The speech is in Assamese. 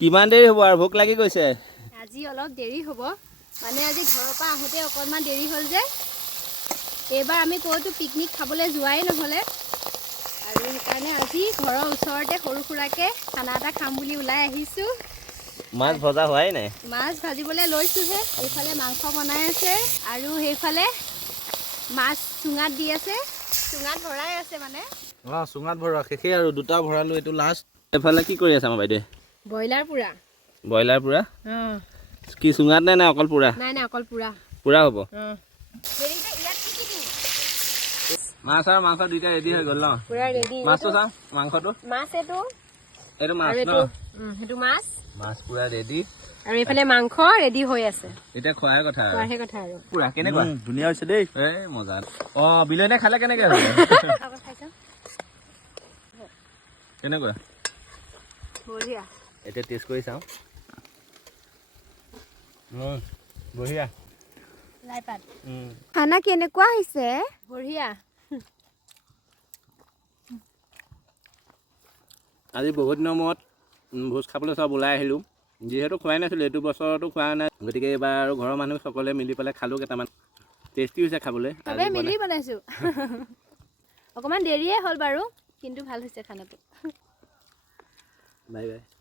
কিমান দেৰি হ'ব আৰু ভোক লাগি গৈছে আজি অলপ দেৰি হ'ব মানে আজি ঘৰৰ পৰা আহোঁতে অকণমান দেৰি হ'ল যে এইবাৰ আমি ক'তো পিকনিক খাবলৈ যোৱাই নহ'লে আৰু সেইকাৰণে আজি ঘৰৰ ওচৰতে সৰু সুৰাকৈ খানা এটা খাম বুলি ওলাই আহিছোঁ মাছ ভজা হোৱাই নাই মাছ ভাজিবলৈ লৈছোঁহে এইফালে মাংস বনাই আছে আৰু সেইফালে মাছ চুঙাত দি আছে চুঙাত ভৰাই আছে মানে চুঙাত ভৰোৱা শেষেই আৰু দুটা ভৰালো এইটো লাষ্ট এইফালে কি কৰি আছে আমাৰ বাইদেৱে ব্ৰইলাৰ পুৰা ব্ৰইলাৰ পুৰা কি চুঙাত নাই অকল পুৰা নাই অকল পুৰা পুৰা হ'ব মাছ আৰু মাংস দুইটা ৰেডি হৈ গ'ল ন পুৰা ৰেডি মাছটো চাওঁ মাংসটো মাছ এইটো মাছ ন সেইটো মাছ মাছ পুৰা ৰেডি আৰু এইফালে মাংস ৰেডি হৈ আছে এতিয়া খোৱাহে কথা আৰু পুৰা কেনেকুৱা ধুনীয়া হৈছে দেই এই মজা বিলনে খালে কেনেকে হ'ব কেনেকুৱা বঢ়িয়া এতিয়া টেষ্ট কৰি চাওঁ বঢ়িয়া লাইপাত খানা কেনেকুৱা হৈছে বঢ়িয়া আজি বহুত দিনৰ মূৰত ভোজ খাবলৈ চব ওলাই আহিলোঁ যিহেতু খোৱাই নাছিলোঁ এইটো বছৰতো খোৱা নাই গতিকে এইবাৰ আৰু ঘৰৰ মানুহ সকলোৱে মিলি পেলাই খালোঁ কেইটামান টেষ্টি হৈছে খাবলৈ চবেই মিলি বনাইছোঁ অকণমান দেৰিয়ে হ'ল বাৰু কিন্তু ভাল হৈছে খানাটো বাই বাই